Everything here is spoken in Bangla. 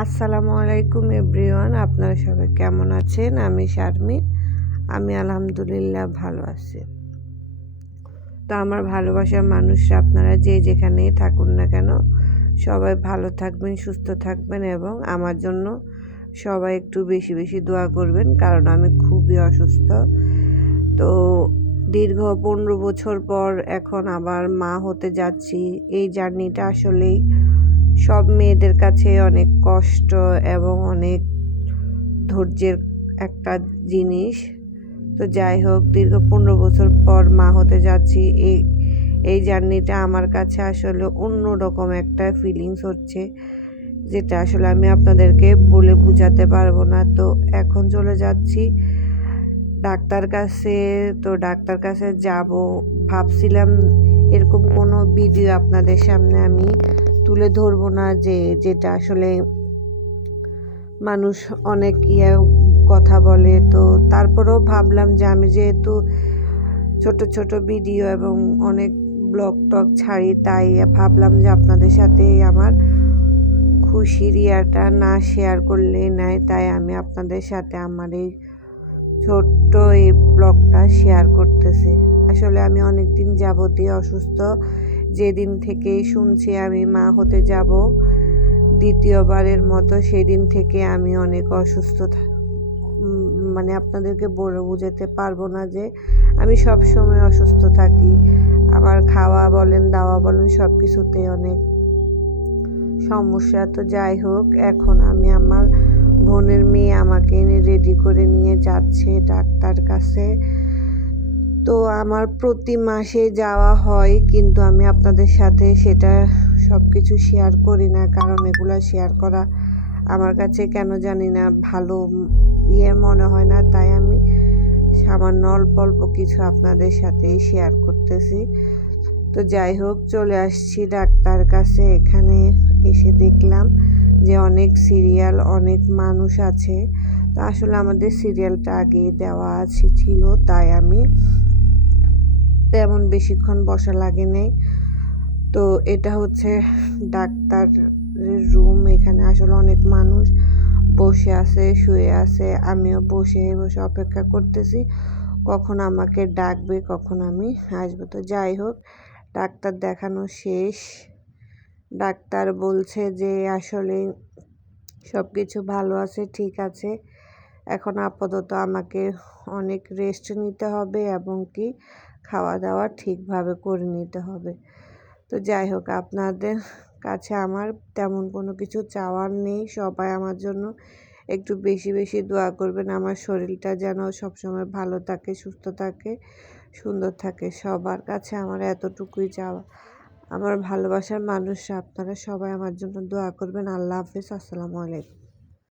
আসসালামু আলাইকুম এভরিওয়ান, আপনারা সবাই কেমন আছেন? আমি শারমিন। আমি আলহামদুলিল্লাহ ভালো আছি। তো আমার ভালোবাসার মানুষরা আপনারা যে যেখানেই থাকুন না কেন, সবাই ভালো থাকবেন, সুস্থ থাকবেন এবং আমার জন্য সবাই একটু বেশি বেশি দোয়া করবেন, কারণ আমি খুবই অসুস্থ। তো দীর্ঘ 15 বছর পর এখন আবার মা হতে যাচ্ছি। এই জার্নিটা আসলেই সব মেয়েদের কাছে অনেক কষ্ট এবং অনেক ধৈর্যের একটা জিনিস। তো যাই হোক, দীর্ঘ 15 বছর পর মা হতে যাচ্ছি। এই জার্নিটা আমার কাছে আসলে অন্যরকম একটা ফিলিংস হচ্ছে, যেটা আসলে আমি আপনাদেরকে বলে বোঝাতে পারবো না। তো এখন চলে যাচ্ছি ডাক্তার কাছে। তো ডাক্তার কাছে যাব ভাবছিলাম, এরকম কোনো ভিডিও আপনাদের সামনে আমি তুলে ধরবো না, যেটা আসলে মানুষ অনেক কথা বলে। তো তারপরেও ভাবলাম যে আমি যেহেতু ছোট ছোট ভিডিও এবং অনেক ব্লগ টক ছাড়ি, তাই ভাবলাম যে আপনাদের সাথে আমার খুশির ইয়াটা না শেয়ার করলেই নাই। তাই আমি আপনাদের সাথে আমার এই ছোট্ট এই ব্লগটা শেয়ার করতেছি। আসলে আমি অনেক দিন যাবতীয় অসুস্থ। যেদিন থেকেই শুনছি আমি মা হতে যাব দ্বিতীয়বারের মতো, সেদিন থেকে আমি অনেক অসুস্থ। মানে আপনাদেরকে বলে বোঝাতে পারবো না যে আমি সব সময় অসুস্থ থাকি। আমার খাওয়া বলেন, দাওয়া বলেন, সব কিছুতেই অনেক সমস্যা। তো যাই হোক, এখন আমি আমার বোনের মেয়ে আমাকে রেডি করে নিয়ে যাচ্ছে ডাক্তার কাছে। তো আমার প্রতি মাসে যাওয়া হয়, কিন্তু আমি আপনাদের সাথে সেটা সব কিছু শেয়ার করি না, কারণ এগুলো শেয়ার করা আমার কাছে কেন জানি না ভালো মনে হয় না। তাই আমি সামান্য অল্প অল্প কিছু আপনাদের সাথেই শেয়ার করতেছি। তো যাই হোক, চলে আসছি ডাক্তার কাছে। এখানে এসে দেখলাম যে অনেক সিরিয়াল, অনেক মানুষ আছে। তো আসলে আমাদের সিরিয়ালটা আগে দেওয়া ছিল, তাই আমি তেমন বেশিক্ষণ বসা লাগে নাই। তো এটা হচ্ছে ডাক্তারের রুম। এখানে আসলে অনেক মানুষ বসে আছে, শুয়ে আছে। আমিও বসে বসে অপেক্ষা করতেছি কখন আমাকে ডাকবে, কখন আমি আসবো। তো যাই হোক, ডাক্তার দেখানো শেষ। ডাক্তার বলছে যে আসলে সব কিছু ভালো আছে, ঠিক আছে। এখন আপাতত আমাকে অনেক রেস্ট নিতে হবে এবং কি খাওয়া দাওয়া ঠিকভাবে করে নিতে হবে। তো যাই হোক, আপনাদের কাছে আমার তেমন কোনো কিছু চাওয়ার নেই। সবাই আমার জন্য একটু বেশি বেশি দোয়া করবেন, আমার শরীরটা যেন সবসময় ভালো থাকে, সুস্থ থাকে, সুন্দর থাকে। সবার কাছে আমার এতটুকুই চাওয়া। আমার ভালোবাসার মানুষরা আপনারা সবাই আমার জন্য দোয়া করবেন। আল্লাহ হাফেজ। আসসালামু আলাইকুম।